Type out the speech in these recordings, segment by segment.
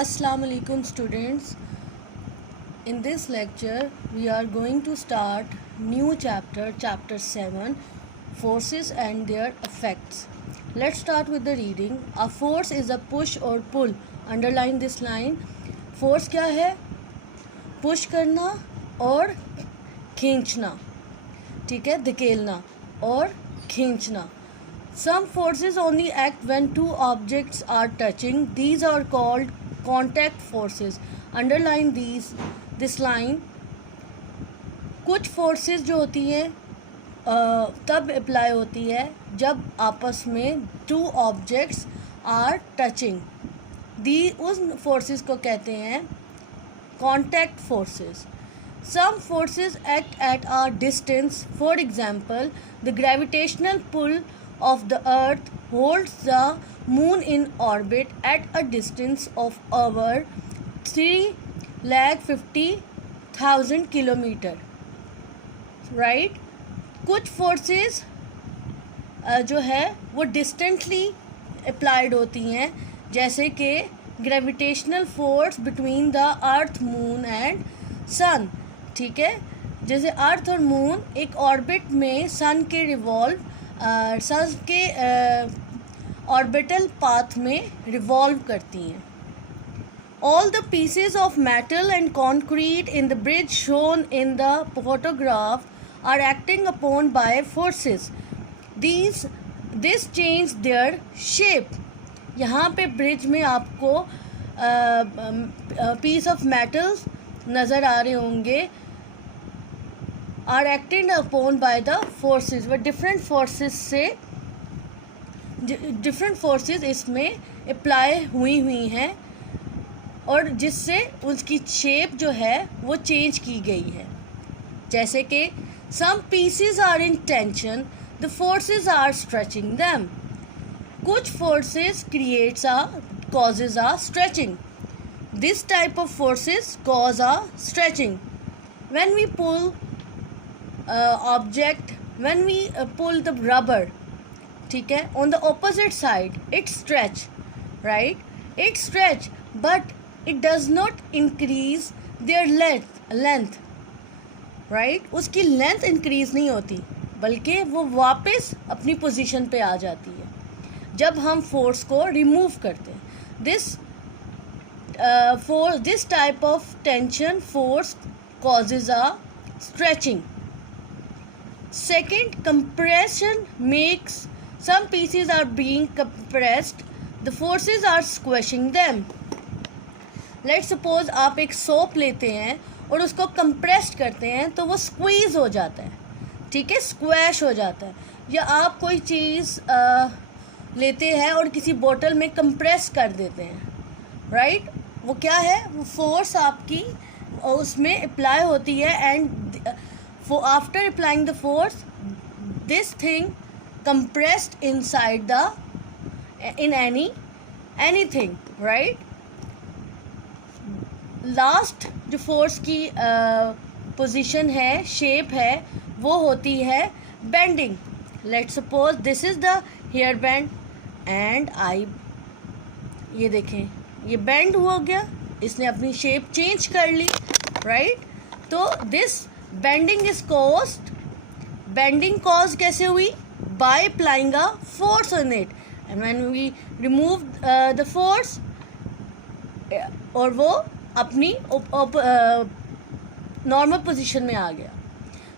Assalamu alaikum students. In this lecture we are going to start new chapter 7, forces and their effects. Let's start with the reading. A force is a push or pull. Underline this line. Force क्या है? Push करना और खींचना, ठीक है, धकेलना और खींचना. Some forces only act when two objects are touching. These are called contact forces. Underline this line. कुछ forces जो होती हैं तब अप्लाई होती है जब आपस में two objects are touching. उस forces को कहते हैं contact forces. Some forces act at a distance. For example, the gravitational pull of the earth holds the moon in orbit at a distance of over 3,50,000 kilometer. Right? कुछ forces जो है वो distantly applied होती हैं, जैसे कि gravitational force between the earth, moon and sun. ठीक है, जैसे अर्थ और मून एक ऑर्बिट में सन के ऑर्बिटल पाथ में रिवॉल्व करती हैं. All the pieces of metal and concrete in the bridge shown in the photograph are acting upon by forces. This change their shape. यहाँ पे ब्रिज में आपको पीस ऑफ मेटल्स नज़र आ रहे होंगे. Are acted upon by the forces. वह different forces इसमें अप्लाई हुई हैं और जिससे उसकी शेप जो है वो चेंज की गई है. जैसे कि some pieces are in tension, the forces are stretching them. कुछ forces causes a stretching. This type of forces cause a stretching. When we pull pull the rubber, ठीक है, on the opposite side it stretch, right? It stretch, but it does not increase their length, right? उसकी length increase नहीं होती, बल्कि वो वापस अपनी position पे आ जाती है जब हम फोर्स को रिमूव करते हैं. This type of tension force causes a stretching. Second, compression makes some pieces are being compressed. The forces are squashing them. Let's suppose आप एक सोप लेते हैं और उसको कंप्रेस करते हैं तो वो स्क्वीज हो जाता है, ठीक है, स्क्वैश हो जाता है. या आप कोई चीज़ लेते हैं और किसी बोतल में कंप्रेस कर देते हैं, राइट? वो क्या है? वो फोर्स आपकी उसमें अप्लाई होती है and after applying the force this thing compressed inside in anything, right? Last जो फोर्स की पोजीशन है, शेप है, वो होती है bending. Let's suppose this is the hair band and ये देखें, ये बेंड हो गया, इसने अपनी शेप चेंज कर ली, राइट? तो this bending is caused. Bending cause कैसे हुई? By applying a force on it, and when we remove the force और वो अपनी नॉर्मल पोजीशन में आ गया.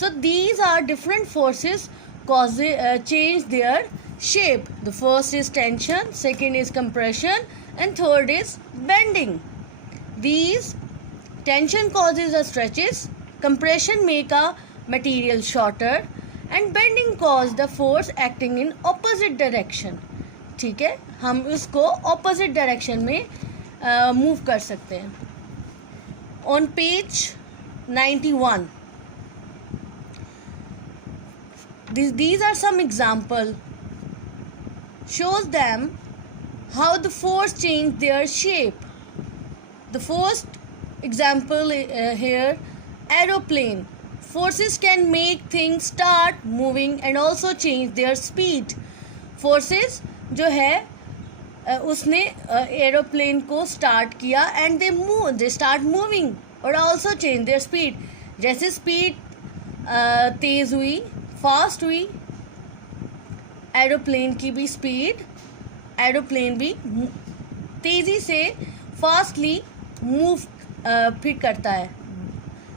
So these are different forces change their shape. The first is tension, second is compression, and third is bending. These tension causes a stretches, compression make a material shorter, and bending cause the force acting in opposite direction. ठीक है, हम इसको opposite direction में move कर सकते हैं. On page 91, these are some example. Shows them how the force change their shape. The first example here, aeroplane. Forces can make things start moving and also change their speed. Forces जो है उसने aeroplane को start किया and they start moving और also change their speed. जैसे speed तेज़ हुई, fast हुई, एरोप्लेन की भी स्पीड, एरोप्लेन भी तेज़ी से फास्टली मूव फिर करता है.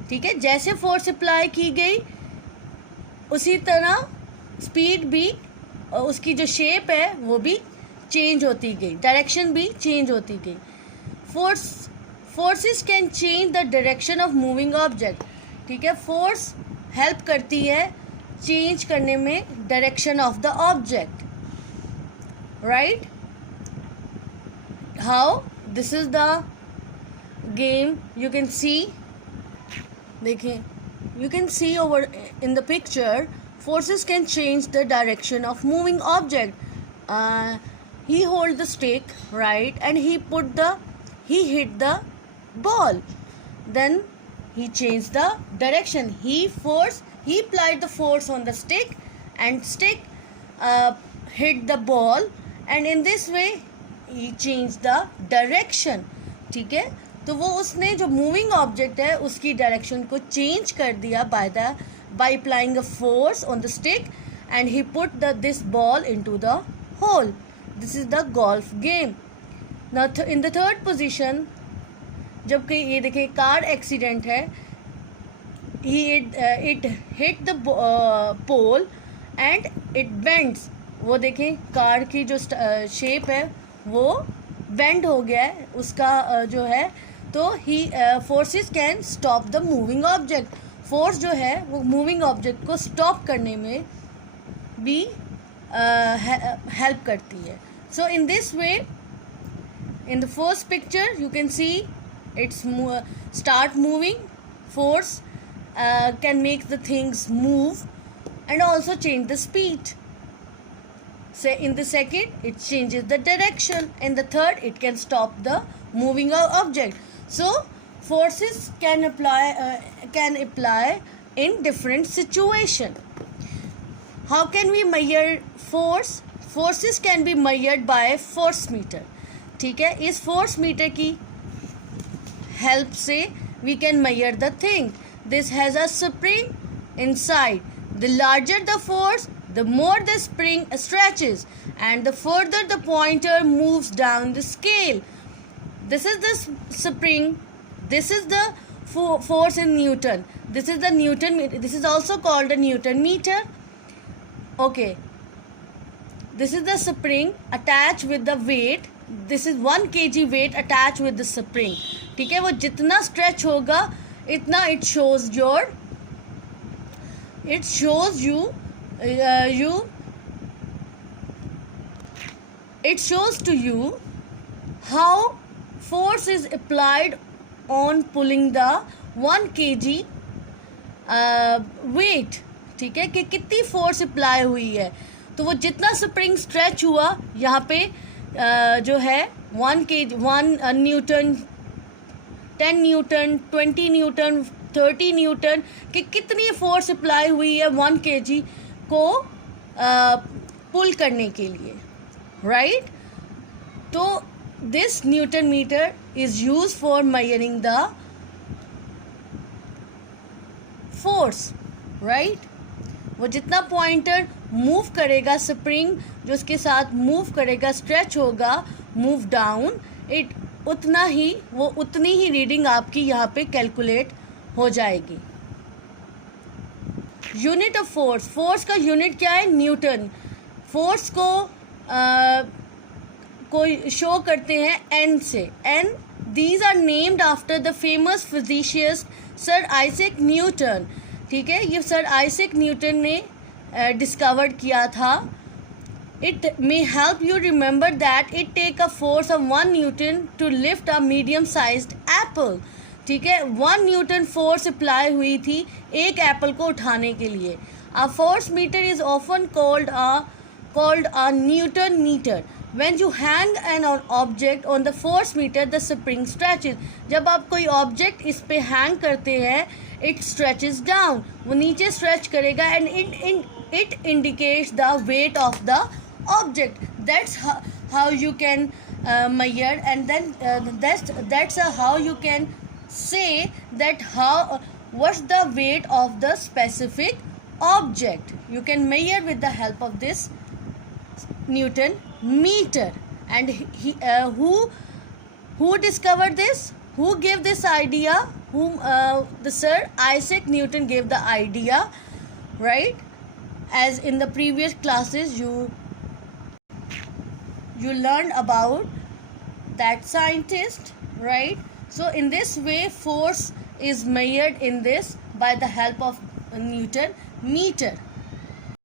ठीक है, जैसे फोर्स अप्लाई की गई उसी तरह स्पीड भी, उसकी जो शेप है वो भी चेंज होती गई, डायरेक्शन भी चेंज होती गई. Forces can change the direction of moving object. ठीक है, फोर्स हेल्प करती है चेंज करने में direction of the object. Right, how this is the game. You can सी, देखिए, you can see over in the picture, forces can change the direction of moving object. He hold the stick, right, and he hit the ball, then he changed the direction. He applied the force on the stick and stick hit the ball, and in this way he changed the direction. ठीक है, तो वो उसने जो moving object है उसकी direction को change कर दिया by applying a force on the stick and he put this ball into the hole. This is the golf game. Now in the third position, जबकि ये देखिए कार एक्सीडेंट है, it hit the pole and it bends. वो देखें car की जो shape है वो बेंड हो गया है उसका जो है. तो ही forces can stop the moving object. Force जो है वो मूविंग ऑब्जेक्ट को स्टॉप करने में भी हेल्प करती है. So in this way, in the first picture you can see it's start moving. Force can make the things move and also change the speed. Say in the second, it changes the direction. In the third, it can stop the moving object. So forces can apply in different situation. How can we measure force? Forces can be measured by force meter. ठीक है, इस force meter की help से we can measure the thing. This has a spring inside. The larger the force, the more the spring stretches, and the further the pointer moves down the scale. This is the spring. This is the force in Newton. This is the Newton meter. This is also called a Newton meter. Okay. This is the spring attached with the weight. This is 1 kg weight attached with the spring. ठीक है, वो जितना stretch होगा इतना it shows to you how force is applied on pulling the 1 kg weight. ठीक है, कि कितनी फोर्स अप्लाई हुई है. तो वो जितना स्प्रिंग स्ट्रेच हुआ यहाँ पे जो है 1 न्यूटन, 10 न्यूटन, 20 न्यूटन, 30 न्यूटन, कि कितनी फोर्स अप्लाई हुई है 1 kg को पुल करने के लिए. राइट, तो this newton metre is use for measuring the force. Right, वो जितना पॉइंटर मूव करेगा, स्प्रिंग जो उसके साथ मूव करेगा, स्ट्रेच होगा, मूव डाउन, उतनी ही रीडिंग आपकी यहाँ पे कैलकुलेट हो जाएगी. Unit of force. फोर्स का यूनिट क्या है? न्यूटन. फोर्स को शो करते हैं एन से. N, these are named after the famous physicist sir Isaac Newton. ठीक है, ये सर आइजैक न्यूटन ने डिस्कवर किया था. It may help you remember that it take a force of 1 Newton to lift a medium-sized apple. ठीक है, 1 Newton force apply हुई थी एक एप्पल को उठाने के लिए. A force meter is often called a Newton meter. When you hang an object on the force meter, the spring stretches. जब आप कोई ऑब्जेक्ट इस पे हैंग करते हैं, it stretches down. वो नीचे स्ट्रेच करेगा and it indicates the weight of the object. how you can measure, and then that's how you can say that how what's the weight of the specific object. You can measure with the help of this Newton meter. And who discovered this? Who gave this idea? Whom the Sir Isaac Newton gave the idea, right? As in the previous classes you learned about that scientist, right? So in this way force is measured in this by the help of Newton meter.